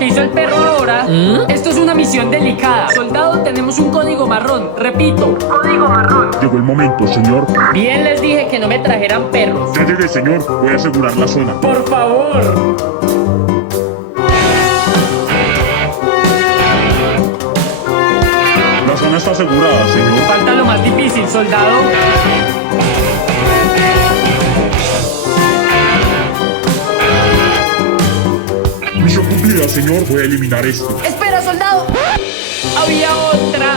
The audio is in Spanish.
que hizo el perro ahora. Esto es una misión delicada. Soldado, tenemos un código marrón. Repito, código marrón. Llegó el momento, señor. Bien les dije que no me trajeran perros. Ya llegué, señor. Voy a asegurar la zona. Por favor. La zona está asegurada, señor. Falta lo más difícil, soldado. Misión cumplida, señor. Voy a eliminar esto. Espera, soldado. Había otra.